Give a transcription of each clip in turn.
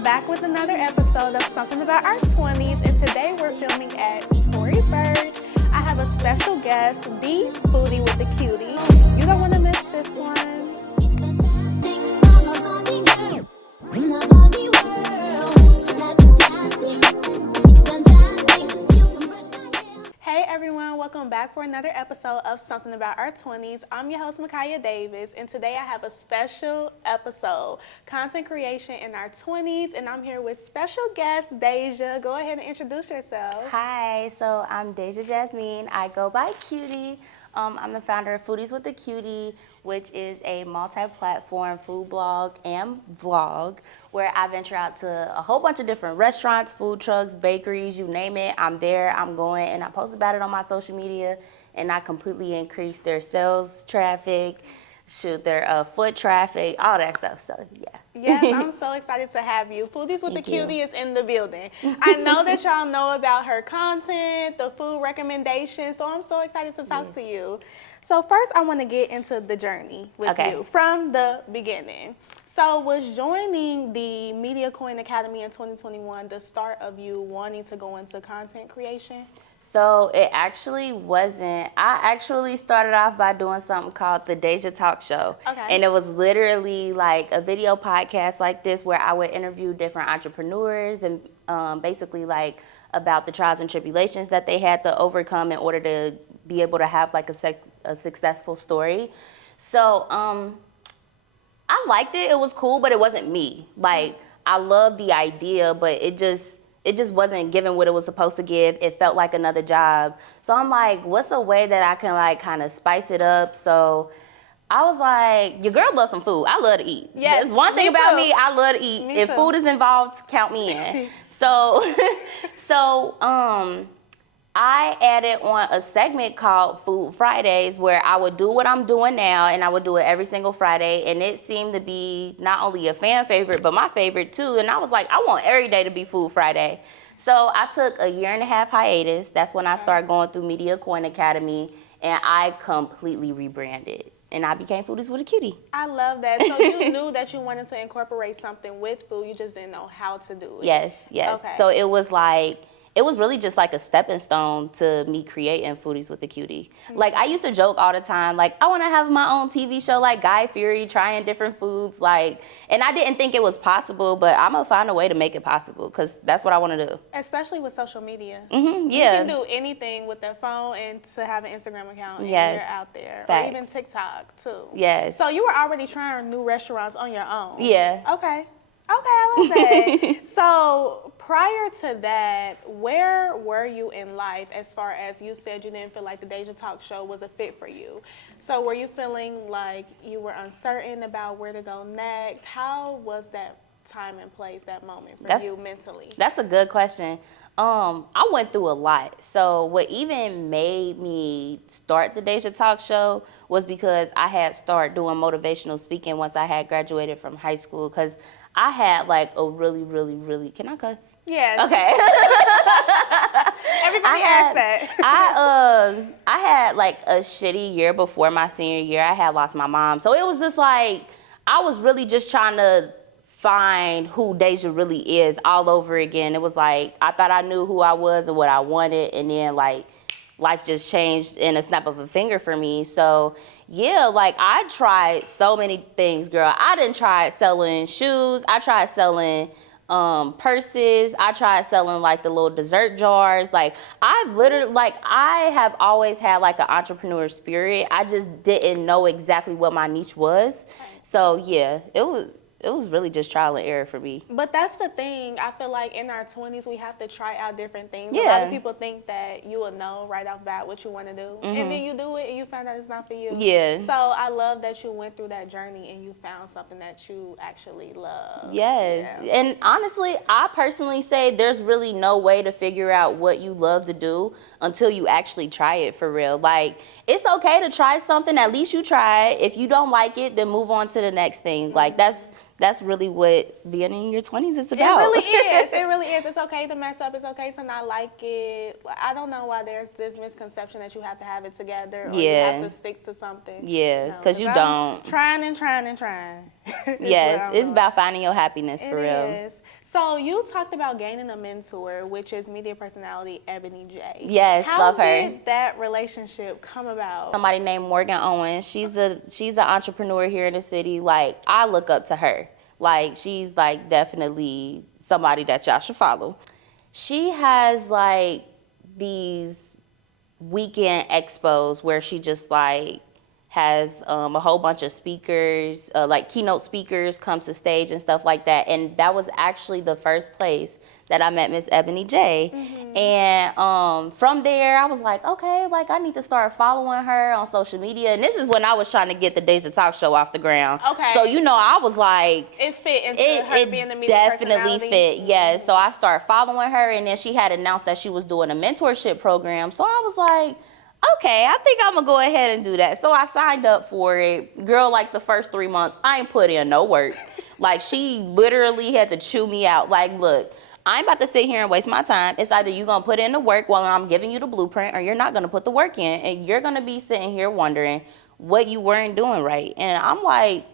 I'm back with another episode of Something About Our 20s, and today we're filming at Tory Burch. I have a special guest, the Foodie with the Cutie. You don't want to miss this one. Hey everyone, welcome back for another episode of Something About Our 20s. I'm your host, Micaiah Davis, and today I have a special episode, content creation in our 20s, and I'm here with special guest, Dejea. Go ahead and introduce yourself. Hi, so I'm Dejea Jasmine. I go by Cutie. I'm the founder of Foodies with the Cutie, which is a multi-platform food blog and vlog where I venture out to a whole bunch of different restaurants, food trucks, bakeries, you name it. I'm there, I'm going, and I post about it on my social media, and I completely increase their sales traffic, their foot traffic, all that stuff. So yeah. Yes, I'm so excited to have you. Foodies with the Cutie is in the building. I know that y'all know about her content, the food recommendations, so I'm so excited to talk to you. So first, I want to get into the journey with you from the beginning. So was joining the Media Coin Academy in 2021 the start of you wanting to go into content creation? So it actually wasn't. I actually started off by doing something called the Dejea Talk Show. Okay. And it was literally like a video podcast like this where I would interview different entrepreneurs and basically like about the trials and tribulations that they had to overcome in order to be able to have like a successful story. So I liked it. It was cool, but it wasn't me. Like I loved the idea, but it just wasn't giving what it was supposed to give. It felt like another job. So I'm like, what's a way that I can like kind of spice it up? So I was like, your girl loves some food. I love to eat. Yes, there's one thing about me, I love to eat. If food is involved, count me in. So I added on a segment called Food Fridays where I would do what I'm doing now, and I would do it every single Friday, and it seemed to be not only a fan favorite, but my favorite too, and I was like, I want every day to be Food Friday. So I took a 1.5 year hiatus. That's when I started going through Media Coin Academy, and I completely rebranded, and I became Foodies with a Cutie. I love that. So you knew that you wanted to incorporate something with food, you just didn't know how to do it. Yes. Okay. So it was really just like a stepping stone to me creating Foodies with the Cutie. Like I used to joke all the time, like I want to have my own TV show like Guy Fieri, trying different foods, like, and I didn't think it was possible, but I'm gonna find a way to make it possible because that's what I want to do. Especially with social media. Yeah. You can do anything with their phone and to have an Instagram account and you're out there. Facts. Or even TikTok too. Yes. So you were already trying new restaurants on your own. Yeah. Okay, I love that. So prior to that, where were you in life as far as you said you didn't feel like the Dejea Talk Show was a fit for you? So were you feeling like you were uncertain about where to go next? How was that time and place, that moment for you mentally? That's a good question. I went through a lot. So what even made me start the Dejea Talk Show was because I had started doing motivational speaking once I had graduated from high school, because I had like a really, can I cuss? Yeah. Okay. Everybody asks that. I had like a shitty year before my senior year. I had lost my mom. So it was just like, I was really just trying to find who Dejea really is all over again. It was like, I thought I knew who I was and what I wanted, and then like life just changed in a snap of a finger for me. So yeah, like I tried so many things, girl. I done tried selling shoes. I tried selling purses. I tried selling like the little dessert jars. Like I have always had like an entrepreneur spirit. I just didn't know exactly what my niche was. So yeah, it was really just trial and error for me. But that's the thing. I feel like in our 20s, we have to try out different things. Yeah. A lot of people think that you will know right off the bat what you want to do. And then you do it and you find out it's not for you. Yeah. So I love that you went through that journey and you found something that you actually love. Yes. Yeah. And honestly, I personally say there's really no way to figure out what you love to do until you actually try it for real. Like, it's okay to try something. At least you try it. If you don't like it, then move on to the next thing. Like, that's really what being in your 20s is about. It really is. It really is. It's okay to mess up. It's okay to not like it. I don't know why there's this misconception that you have to have it together or you have to stick to something. Yeah, because you don't. Trying and trying and trying. Yes, it's about finding your happiness for real. It is. So you talked about gaining a mentor, which is media personality Ebony J. Yes, love her. How did that relationship come about? Somebody named Morgan Owens. She's an entrepreneur here in the city. Like, I look up to her. Like, she's like definitely somebody that y'all should follow. She has like these weekend expos where she just like has a whole bunch of speakers, like keynote speakers come to stage and stuff like that. And that was actually the first place that I met Miss Ebony J. And from there, I was like, okay, like I need to start following her on social media. And this is when I was trying to get the Dejea Talk Show off the ground. Okay. So, you know, I was like, It fit into her being the media definitely personality. fit, yes. So I started following her, and then she had announced that she was doing a mentorship program. So I was like, okay, I think I'm gonna go ahead and do that. So I signed up for it. Girl, like the first 3 months, I ain't put in no work. Like, she literally had to chew me out. Like, look, I ain't about to sit here and waste my time. It's either you gonna put in the work while I'm giving you the blueprint, or you're not gonna put the work in, and you're gonna be sitting here wondering what you weren't doing right. And I'm like,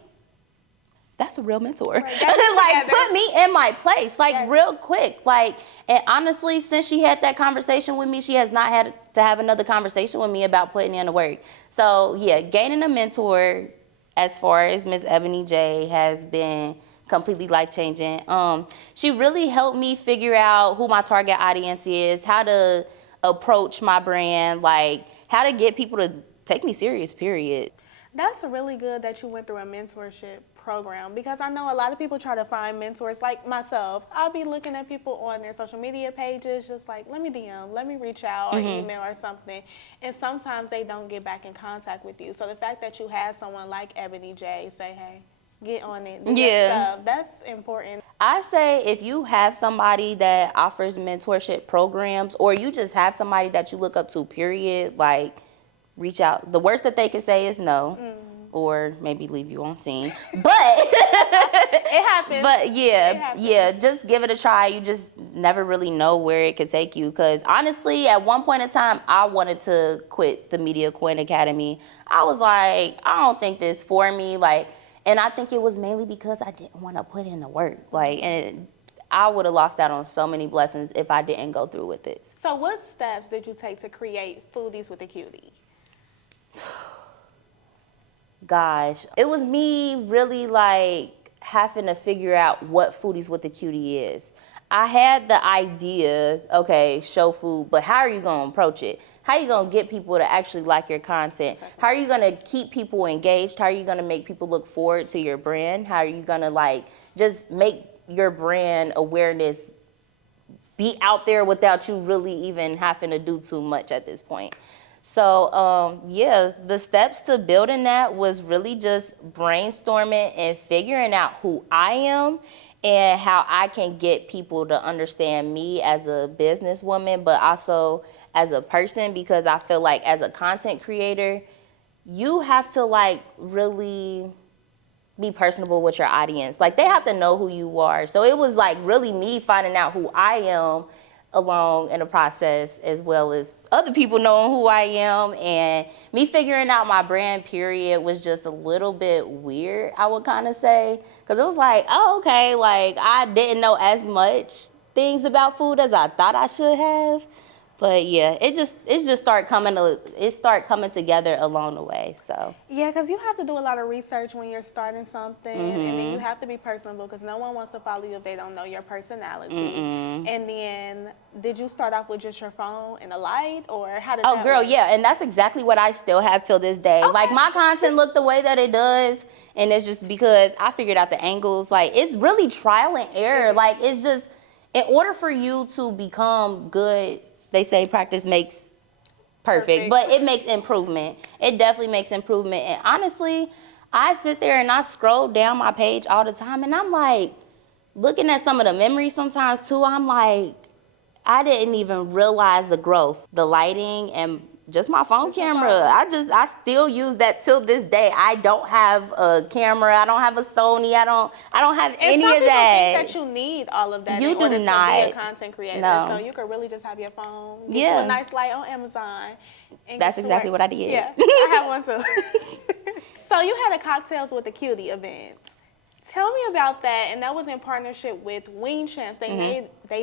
that's a real mentor. Right, like, put me in my place, like, yes. real quick. Like, and honestly, since she had that conversation with me, she has not had to have another conversation with me about putting in the work. So yeah, gaining a mentor as far as Miss Ebony J has been completely life-changing. She really helped me figure out who my target audience is, how to approach my brand, like how to get people to take me serious, period. That's really good that you went through a mentorship program, because I know a lot of people try to find mentors, like myself. I'll be looking at people on their social media pages, just like, let me DM, let me reach out, or email or something. And sometimes they don't get back in contact with you. So the fact that you had someone like Ebony J say, hey, get on it, do that stuff, that's important. I say if you have somebody that offers mentorship programs, or you just have somebody that you look up to, period, like, reach out. The worst that they can say is no, or maybe leave you on scene. But it happens. But yeah, just give it a try. You just never really know where it could take you. Because honestly, at one point in time, I wanted to quit the Media Queen Academy. I was like, I don't think this for me. Like, and I think it was mainly because I didn't want to put in the work. Like, and I would have lost out on so many blessings if I didn't go through with it. So what steps did you take to create Foodies with a Cutie? Gosh, it was me really like having to figure out what Foodies with the Cutie is. I had the idea, okay, show food, but how are you gonna approach it? How are you gonna get people to actually like your content? How are you gonna keep people engaged? How are you gonna make people look forward to your brand? How are you gonna like just make your brand awareness be out there without you really even having to do too much at this point? So yeah, the steps to building that was really just brainstorming and figuring out who I am and how I can get people to understand me as a businesswoman, but also as a person, because I feel like as a content creator, you have to like really be personable with your audience. Like, they have to know who you are. So it was like really me finding out who I am along in the process, as well as other people knowing who I am, and me figuring out my brand, period, was just a little bit weird, I would kind of say, because it was like, oh, okay, like I didn't know as much things about food as I thought I should have. But yeah, it just start coming together along the way. So yeah, because you have to do a lot of research when you're starting something, and then you have to be personable, because no one wants to follow you if they don't know your personality. And then, did you start off with just your phone and a light, or how did that girl, work? yeah, and that's exactly what I still have till this day. Okay. Like, my content look the way that it does, and it's just because I figured out the angles. Like, it's really trial and error. Like, it's just, in order for you to become good, they say practice makes perfect, but it makes improvement. It definitely makes improvement. And honestly, I sit there and I scroll down my page all the time, and I'm like, looking at some of the memories sometimes too, I'm like, I didn't even realize the growth, the lighting, and just my phone camera. I still use that till this day. I don't have a camera. I don't have a Sony. I don't have any of that. And some people think that you need all of that in order to be a content creator. No. So you could really just have your phone, get you a nice light on Amazon. And that's exactly what I did. Yeah, I have one too. So you had a Cocktails with a Cutie event. Tell me about that, and that was in partnership with Wing Champs. They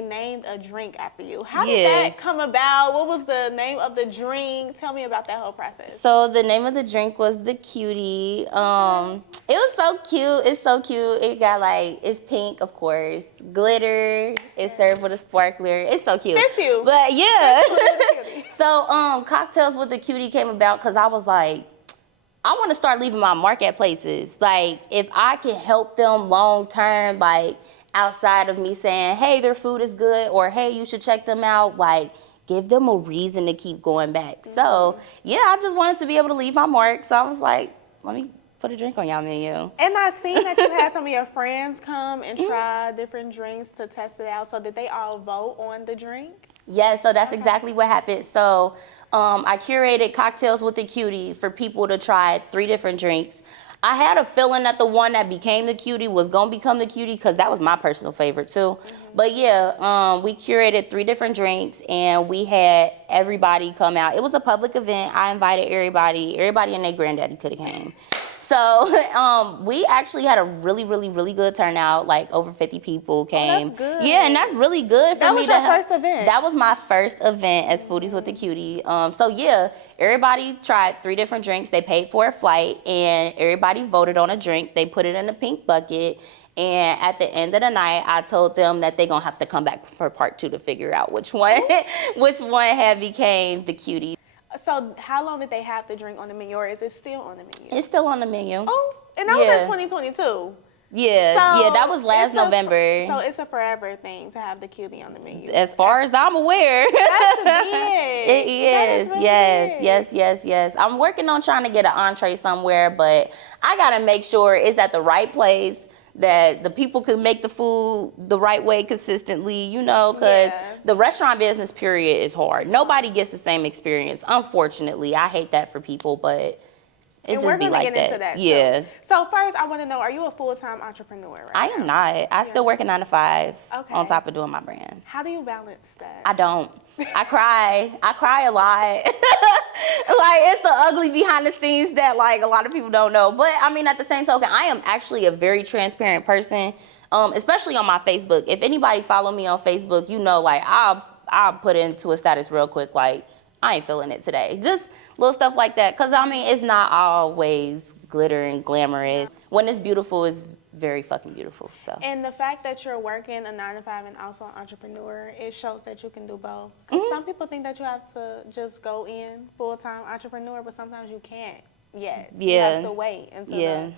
named a drink after you. How did that come about? What was the name of the drink? Tell me about that whole process. So the name of the drink was the Cutie. It was so cute. It's so cute. It got like, it's pink, of course, glitter. It's served with a sparkler. It's so cute. Fits you. But yeah. Fits So Cocktails with the Cutie came about because I was like, I want to start leaving my mark at places. Like, if I can help them long term, like, outside of me saying, hey, their food is good, or hey, you should check them out, like, give them a reason to keep going back. So, yeah, I just wanted to be able to leave my mark. So I was like, let me put a drink on y'all menu. And I seen that you had some of your friends come and try different drinks to test it out. So did they all vote on the drink? Yeah, so that's exactly what happened. So I curated Cocktails with the Cutie for people to try 3 different drinks. I had a feeling that the one that became the Cutie was going to become the Cutie because that was my personal favorite too. But yeah, we curated 3 different drinks and we had everybody come out. It was a public event. I invited everybody. Everybody and their granddaddy could have came. So we actually had a really, really, really good turnout. Like over 50 people came. Oh, that's good. Yeah, and that's really good for me to That was your first event? That was my first event as Foodies with the Cutie. So yeah, everybody tried 3 different drinks. They paid for a flight and everybody voted on a drink. They put it in a pink bucket. And at the end of the night, I told them that they're gonna have to come back for part 2 to figure out which one had became the Cutie. So how long did they have the drink on the menu, or is it still on the menu? It's still on the menu. Oh, and that was in 2022. Yeah, So yeah, that was last November. So it's a forever thing to have the Cutie on the menu. As far as I'm aware. That's big. It is. Really Yes. I'm working on trying to get an entree somewhere, but I gotta make sure it's at the right place, that the people can make the food the right way consistently, you know, because the restaurant business period is hard. Nobody gets the same experience, unfortunately. I hate that for people, but it just be like that. Yeah. Too. So first, I want to know, are you a full-time entrepreneur right I am not. I still work a 9 to 5 on top of doing my brand. How do you balance that? I don't. I cry. I cry a lot. Like, it's the ugly behind the scenes that, like, a lot of people don't know. But, I mean, at the same token, I am actually a very transparent person, especially on my Facebook. If anybody follow me on Facebook, you know, like, I'll put into a status real quick, like, I ain't feeling it today. Just little stuff like that. Because, I mean, it's not always glitter and glamorous. When it's beautiful, it's very fucking beautiful. So. And the fact that you're working a 9 to 5 and also an entrepreneur, it shows that you can do both. Because some people think that you have to just go in full-time entrepreneur, but sometimes you can't yet. Yeah. You have to wait until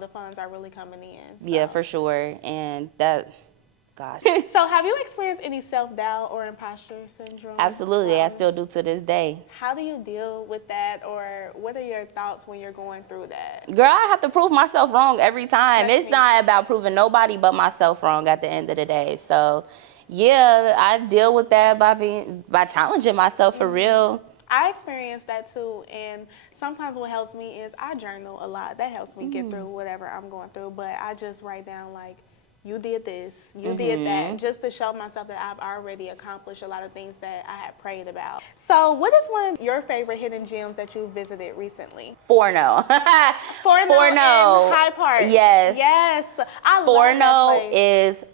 the funds are really coming in. So. Yeah, for sure. And that, gosh. So have you experienced any self-doubt or imposter syndrome? Absolutely. I still do to this day. How do you deal with that, or what are your thoughts when you're going through that? Girl, I have to prove myself wrong every time. It's not about proving nobody but myself wrong at the end of the day. So, yeah, I deal with that by challenging myself for real. I experienced that too, and sometimes what helps me is I journal a lot. That helps me get through whatever I'm going through, but I just write down, like, you did this, you did that, just to show myself that I've already accomplished a lot of things that I had prayed about. So what is one of your favorite hidden gems that you visited recently? Forno. Forno in Hyde Park. Yes. I love Forno that place. is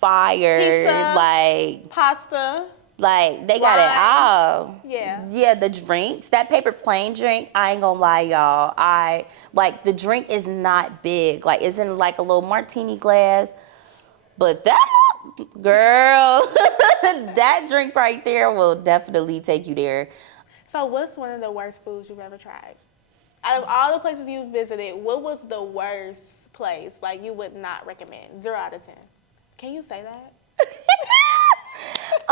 fire. Pizza, like pasta. Like, they got it all. Yeah. Yeah, the drinks, that paper plane drink, I ain't gonna lie, y'all. The drink is not big. Like, it's in, like, a little martini glass. But that, girl, that drink right there will definitely take you there. So what's one of the worst foods you've ever tried? Out of all the places you've visited, what was the worst place, like, you would not recommend? 0 out of 10. Can you say that?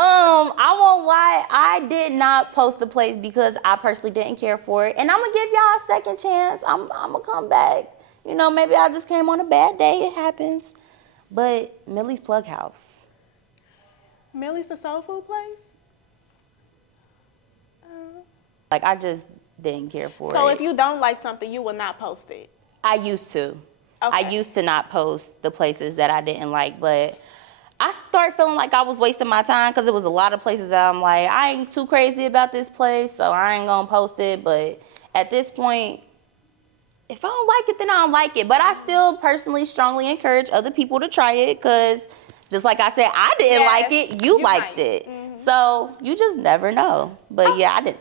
I won't lie, I did not post the place because I personally didn't care for it. And I'm gonna give y'all a second chance. I'm gonna come back. You know, maybe I just came on a bad day, it happens. But Millie's Plug House. Millie's the soul food place? Like, I just didn't care for it. So if you don't like something, you will not post it? I used to. Okay. I used to not post the places that I didn't like, but I started feeling like I was wasting my time because it was a lot of places that I'm like, I ain't too crazy about this place, so I ain't gonna post it. But at this point, if I don't like it, then I don't like it. But I still personally strongly encourage other people to try it because just like I said, I didn't like it. You liked might. it. So you just never know. But yeah, I didn't.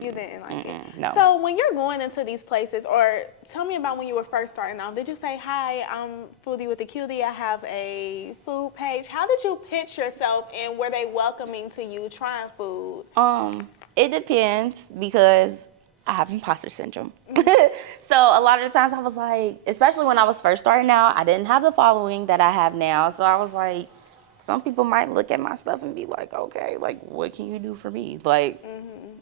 You didn't like it. No. So when you're going into these places, or tell me about when you were first starting out, did you say, hi, I'm Foodie with the Cutie, I have a food page? How did you pitch yourself, and were they welcoming to you trying food? It depends because I have imposter syndrome. So a lot of the times I was like, especially when I was first starting out, I didn't have the following that I have now. So I was like, some people might look at my stuff and be like, okay, like, what can you do for me? Like,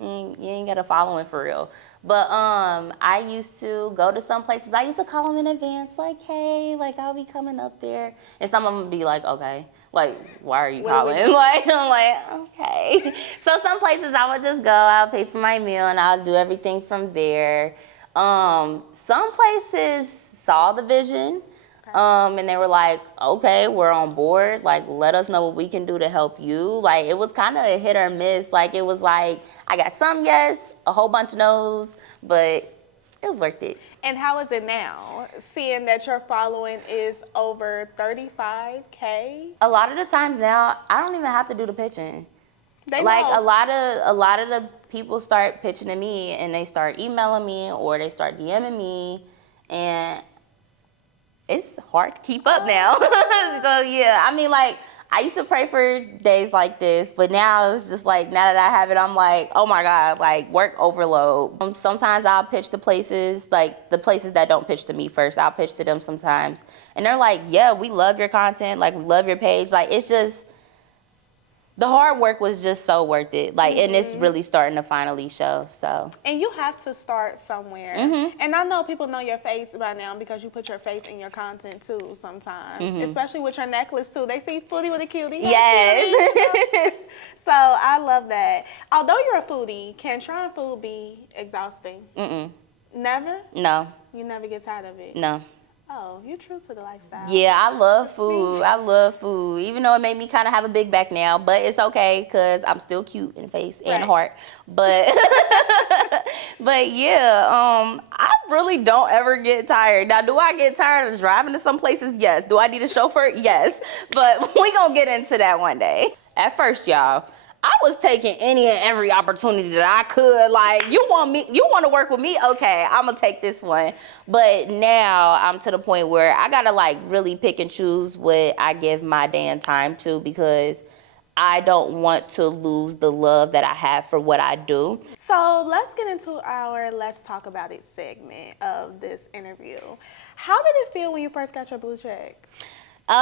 you ain't got a following for real. But I used to go to some places. I used to call them in advance, like, hey, like, I'll be coming up there. And some of them would be like, okay, like, why are you calling? Like, I'm like, okay. So some places I would just go, I'll pay for my meal, and I'll do everything from there. Some places saw the vision. And they were like, okay, we're on board. Like, let us know what we can do to help you. Like, it was kind of a hit or miss. Like, it was like, I got some yes, a whole bunch of no's, but it was worth it. And how is it now, seeing that your following is over 35K? A lot of the times now, I don't even have to do the pitching. They Like know. a lot of the people start pitching to me, and they start emailing me or they start DMing me, and it's hard to keep up now. So yeah, I mean, like, I used to pray for days like this, but now it's just like, now that I have it, I'm like, oh my God, like, work overload. Sometimes I'll pitch to places, like the places that don't pitch to me first, I'll pitch to them sometimes. And they're like, yeah, we love your content, like, we love your page. Like, it's just, the hard work was just so worth it. Like, and it's really starting to finally show, so. And you have to start somewhere. And I know people know your face by now because you put your face in your content too sometimes, especially with your necklace too. They see Foodie with a Cutie. Yes. So I love that. Although you're a foodie, can trying food be exhausting? Never? No, You never get tired of it? no. Oh, you're true to the lifestyle. Yeah, I love food. I love food. Even though it made me kind of have a big back now, but it's okay because I'm still cute in face and heart. But but yeah, I really don't ever get tired. Now, do I get tired of driving to some places? Yes. Do I need a chauffeur? Yes. But we gonna get into that one day. At first, y'all, I was taking any and every opportunity that I could. Like, you want to work with me? Okay, I'm gonna take this one. But now I'm to the point where I gotta like really pick and choose what I give my damn time to, because I don't want to lose the love that I have for what I do. So let's get into our Let's Talk About It segment of this interview. How did it feel when you first got your blue check? It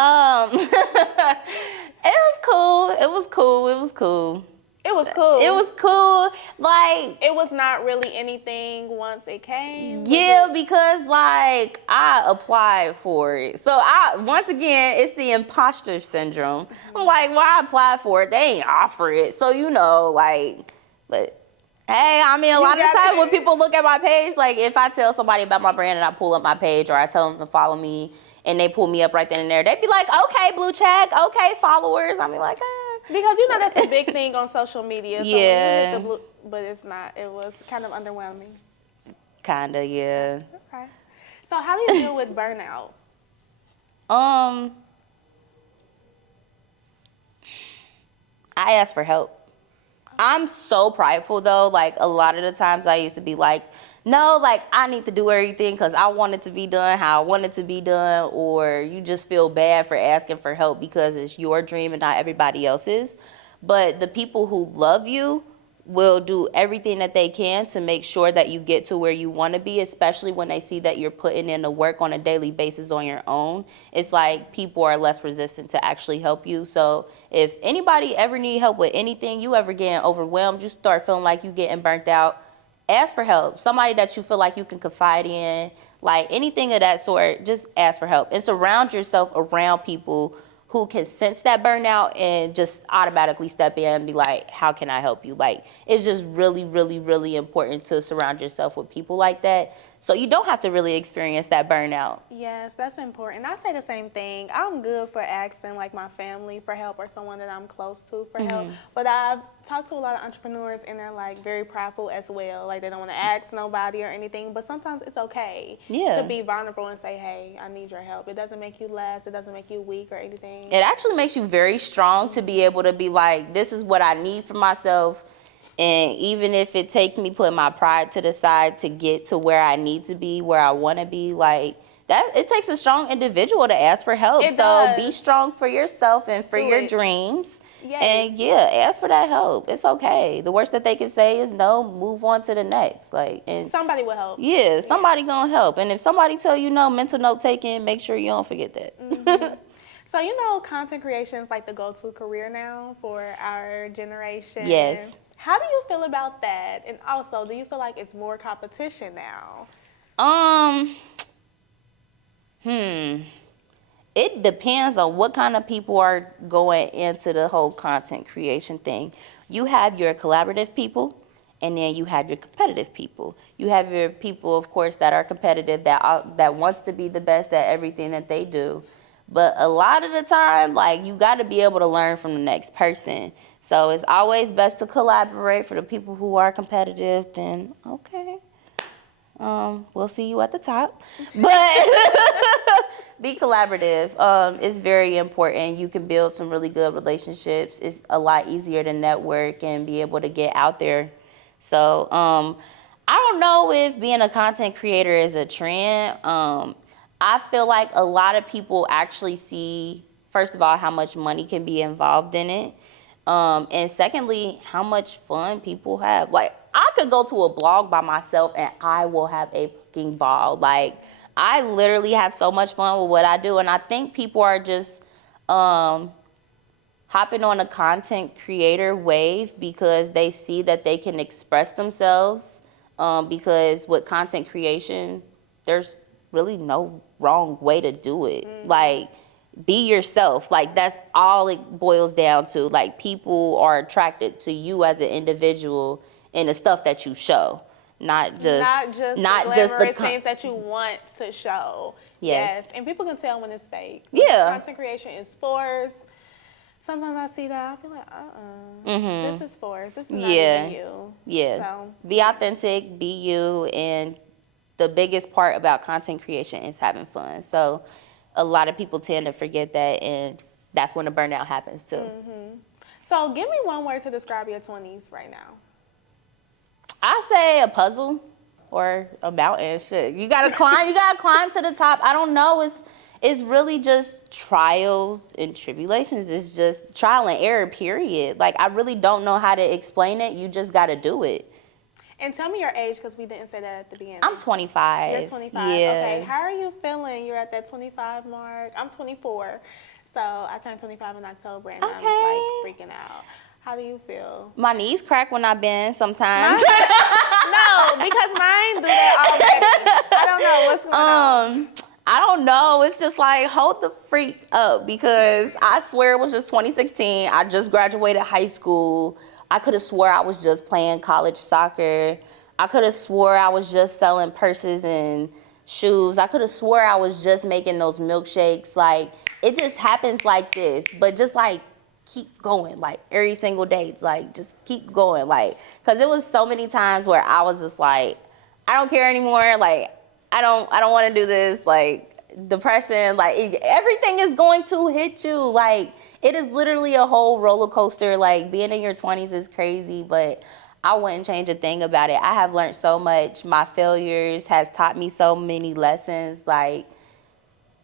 was cool. It was cool. It was cool. It was cool. It was cool. Like, It was not really anything once it came. yeah, because like I applied for it. So once again, it's the imposter syndrome. I'm like, well, I applied for it. They ain't offer it. So, like, but hey, I mean, a lot of the times when people look at my page, like if I tell somebody about my brand and I pull up my page, or I tell them to follow me and they pull me up right then and there, they'd be like, okay, blue check, okay, followers. I be like, Because that's a big thing on social media. So Yeah. when you hit the blue, but it's not. It was kind of underwhelming. kinda, yeah. Okay. So how do you deal with burnout? I ask for help. I'm so prideful though. Like a lot of the times I used to be like, no, like I need to do everything because I want it to be done how I want it to be done, or you just feel bad for asking for help because it's your dream and not everybody else's. But the people who love you will do everything that they can to make sure that you get to where you want to be, especially when they see that you're putting in the work on a daily basis on your own. It's like people are less resistant to actually help you. So if anybody ever need help with anything, you ever getting overwhelmed, you start feeling like you getting burnt out, ask for help. Somebody that you feel like you can confide in, like anything of that sort, just ask for help. And surround yourself around people who can sense that burnout and just automatically step in and be like, how can I help you? Like, it's just really, really, really important to surround yourself with people like that So you don't have to really experience that burnout. Yes, that's important. I say the same thing. I'm good for asking like my family for help or someone that I'm close to for help. But I've talked to a lot of entrepreneurs and they're like very prideful as well. Like they don't want to ask nobody or anything. But sometimes it's okay to be vulnerable and say, hey, I need your help. It doesn't make you less. It doesn't make you weak or anything. It actually makes you very strong to be able to be like, this is what I need for myself. And even if it takes me putting my pride to the side to get to where I need to be, where I want to be, like that, it takes a strong individual to ask for help. It So does. be strong for yourself and for your dreams. Yes. And yeah, ask for that help. It's okay. The worst that they can say is no, move on to the next. Like, and Somebody will help. yeah, somebody gonna help. And if somebody tell you no, mental note taking, make sure you don't forget that. So you know content creation is like the go-to career now for our generation. Yes. How do you feel about that? And also, do you feel like it's more competition now? It depends on what kind of people are going into the whole content creation thing. You have your collaborative people, and then you have your competitive people. You have your people, of course, that are competitive, that wants to be the best at everything that they do. But a lot of the time, like, you got to be able to learn from the next person. So it's always best to collaborate. For the people who are competitive, then okay. We'll see you at the top. But be collaborative. It's very important. You can build some really good relationships. It's a lot easier to network and be able to get out there. So I don't know if being a content creator is a trend. I feel like a lot of people actually see, first of all, how much money can be involved in it. And secondly, how much fun people have. Like, I could go to a blog by myself and I will have a fucking ball. Like, I literally have so much fun with what I do. And I think people are just hopping on a content creator wave because they see that they can express themselves. Because with content creation, there's really no wrong way to do it. Like, be yourself. Like, that's all it boils down to. Like, people are attracted to you as an individual and the stuff that you show, not just the glamorous things that you want to show. Yes. And people can tell when it's fake. Yeah. Content creation is forced. Sometimes I see that, I feel like, this is forced. This is not even you. Yeah. So, Be authentic, be you, and the biggest part about content creation is having fun. So a lot of people tend to forget that, and that's when the burnout happens too. So give me one word to describe your 20s right now. I say a puzzle or a mountain. Shit, you gotta climb. You gotta climb to the top. I don't know. It's really just trials and tribulations. It's just trial and error. Period. Like, I really don't know how to explain it. You just gotta do it. And tell me your age, because we didn't say that at the beginning. I'm 25. You're 25. Yeah. Okay. How are you feeling? You're at that 25 mark. I'm 24. So I turned 25 in October, and I'm like freaking out. How do you feel? My knees crack when I bend sometimes. No, because mine do that already. I don't know what's going on. I don't know. It's just like, hold the freak up, because I swear it was just 2016. I just graduated high school. I could have swore I was just playing college soccer. I could have swore I was just selling purses and shoes. I could have swore I was just making those milkshakes. Like, it just happens like this. But just like, keep going, like, every single day. It's like, just keep going, like, because it was so many times where I was just like, I don't care anymore. Like, I don't want to do this. Like, depression, like, everything is going to hit you. Like, it is literally a whole roller coaster. Like, being in your 20s is crazy, but I wouldn't change a thing about it. I have learned so much. My failures has taught me so many lessons. Like,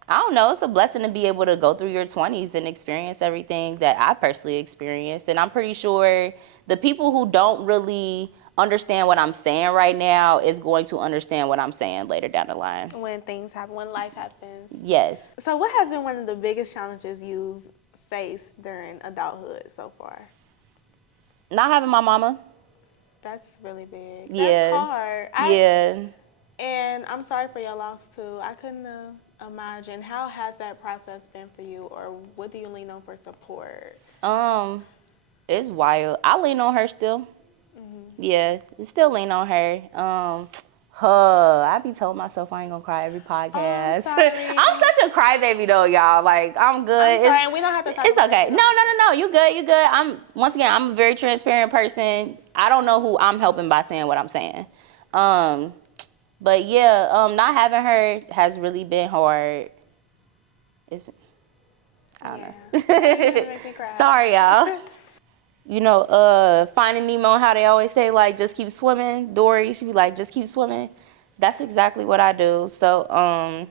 I don't know, it's a blessing to be able to go through your 20s and experience everything that I personally experienced. And I'm pretty sure the people who don't really understand what I'm saying right now is going to understand what I'm saying later down the line. When things happen, when life happens. Yes. So what has been one of the biggest challenges you've faced during adulthood so far? Not having my mama. That's really big. Yeah. That's hard. Yeah. And I'm sorry for your loss too. I couldn't imagine. How has that process been for you, or what do you lean on for support? It's wild. I lean on her still. Yeah, still lean on her. I be telling myself I ain't gonna cry every podcast. sorry. I'm such a crybaby though, y'all. Like, I'm good. I'm sorry, we don't have to talk It's about okay. that. No. You good. You good. Once again, I'm a very transparent person. I don't know who I'm helping by saying what I'm saying. But yeah, not having her has really been hard. I don't know. It makes me cry. Sorry, y'all. You know, Finding Nemo, how they always say, like, just keep swimming. Dory, she be like, just keep swimming. That's exactly what I do. So, I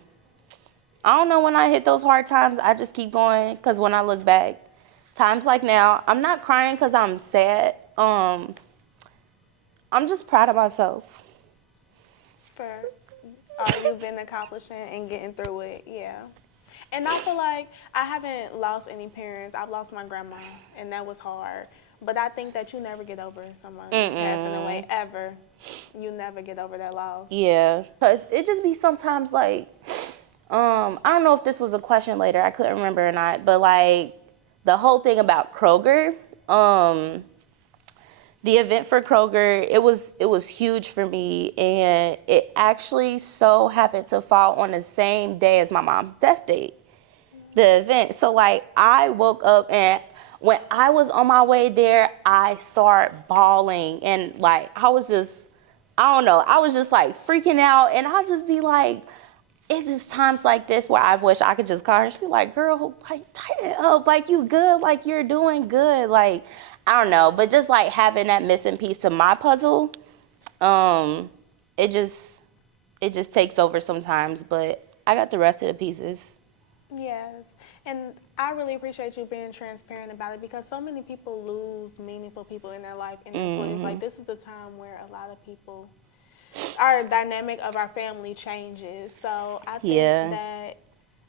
don't know, when I hit those hard times, I just keep going. Because when I look back, times like now, I'm not crying because I'm sad. I'm just proud of myself. For all you've been accomplishing and getting through it, yeah. And I feel like I haven't lost any parents. I've lost my grandma, and that was hard. But I think that you never get over someone passing away, ever. You never get over that loss. Yeah, because it just be sometimes like, I don't know if this was a question later, I couldn't remember or not, but like the whole thing about Kroger, the event for Kroger, it was huge for me, and it actually so happened to fall on the same day as my mom's death date, the event. So like I woke up, and when I was on my way there, I started bawling, and like I was just like freaking out, and I'll just be like, it's just times like this where I wish I could just call her and just be like, girl, like, tighten it up, like, you good, like, you're doing good, like, I don't know, but just like having that missing piece of my puzzle, it just takes over sometimes, but I got the rest of the pieces. Yes. And I really appreciate you being transparent about it, because so many people lose meaningful people in their life in their 20s. Like, this is the time where a lot of people, our dynamic of our family changes. So I think that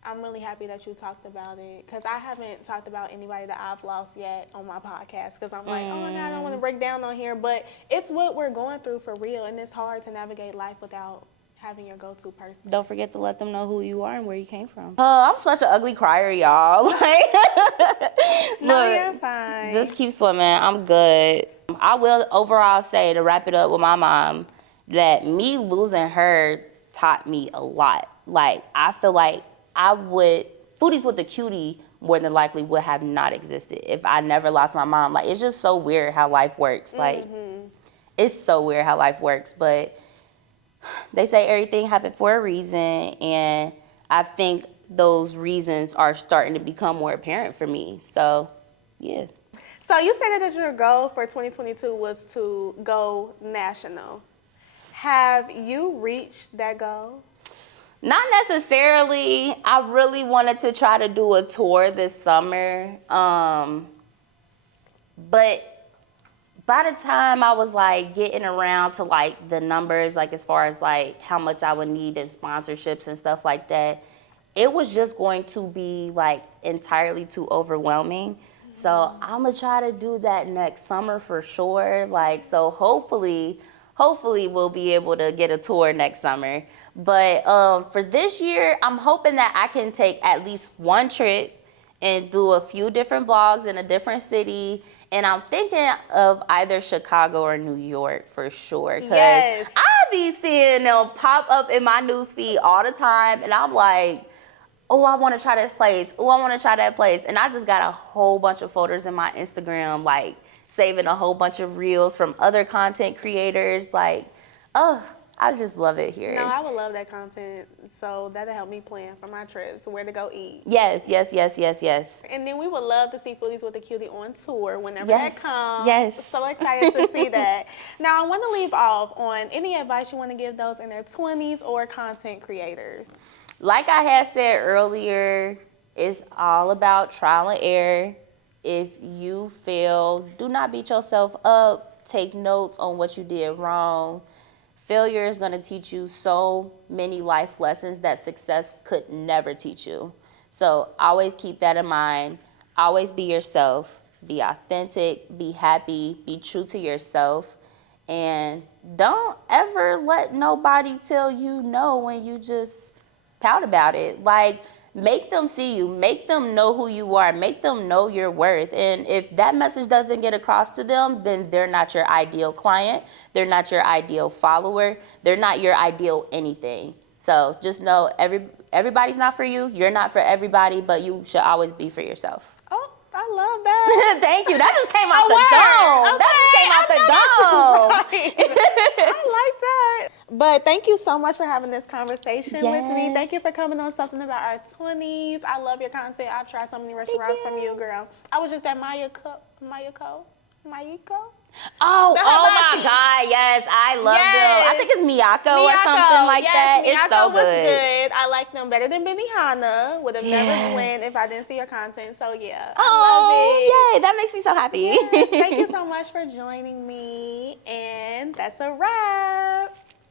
I'm really happy that you talked about it, because I haven't talked about anybody that I've lost yet on my podcast, because I'm like, oh my God, I don't want to break down on here. But it's what we're going through for real, and it's hard to navigate life without having your go-to person. Don't forget to let them know who you are and where you came from. I'm such an ugly crier, y'all. Like, No, you're fine. Just keep swimming. I'm good. I will overall say, to wrap it up with my mom, that me losing her taught me a lot. Like, I feel like Foodies with the Cutie more than likely would have not existed if I never lost my mom. Like, it's just so weird how life works. Like, it's so weird how life works, but they say everything happened for a reason, and I think those reasons are starting to become more apparent for me. So, yeah. So you said that your goal for 2022 was to go national. Have you reached that goal? Not necessarily. I really wanted to try to do a tour this summer, but by the time I was like getting around to like the numbers, like as far as like how much I would need in sponsorships and stuff like that, it was just going to be like entirely too overwhelming. So I'm gonna try to do that next summer for sure. Like, so hopefully we'll be able to get a tour next summer. But for this year, I'm hoping that I can take at least one trip and do a few different vlogs in a different city. And I'm thinking of either Chicago or New York for sure. Because I be seeing them pop up in my newsfeed all the time. And I'm like, oh, I want to try this place. Oh, I want to try that place. And I just got a whole bunch of photos in my Instagram, like saving a whole bunch of reels from other content creators. Like, oh, I just love it here. No, I would love that content. So that'll help me plan for my trips, where to go eat. Yes. And then we would love to see Foodies with the Cutie on tour whenever Yes. that comes. Yes. So excited to see that. Now, I want to leave off on any advice you want to give those in their 20s or content creators. Like I had said earlier, it's all about trial and error. If you fail, do not beat yourself up. Take notes on what you did wrong. Failure is going to teach you so many life lessons that success could never teach you. So always keep that in mind. Always be yourself. Be authentic. Be happy. Be true to yourself. And don't ever let nobody tell you no when you just pout about it. Like, make them see you, make them know who you are, make them know your worth. And if that message doesn't get across to them, then they're not your ideal client, they're not your ideal follower, they're not your ideal anything. So just know everybody's not for you, you're not for everybody, but you should always be for yourself. Oh, I love that. Thank you. That just came out the dome. That just came out the dome. I like that. But thank you so much for having this conversation with me. Yes. Thank you for coming on Something About Our 20s. I love your content. I've tried so many restaurants from you, girl. I was just at Mayuko. Oh, The oh my hibachi. God, yes, I love them. I Yes. think it's Miyako or something like that. It's Miyako so was good. good. I like them better than Benihana. Would have never Yes. went if I didn't see your content. So yeah, I Oh, love it. yay, that makes me so happy. Yes, thank you so much for joining me. And that's a wrap.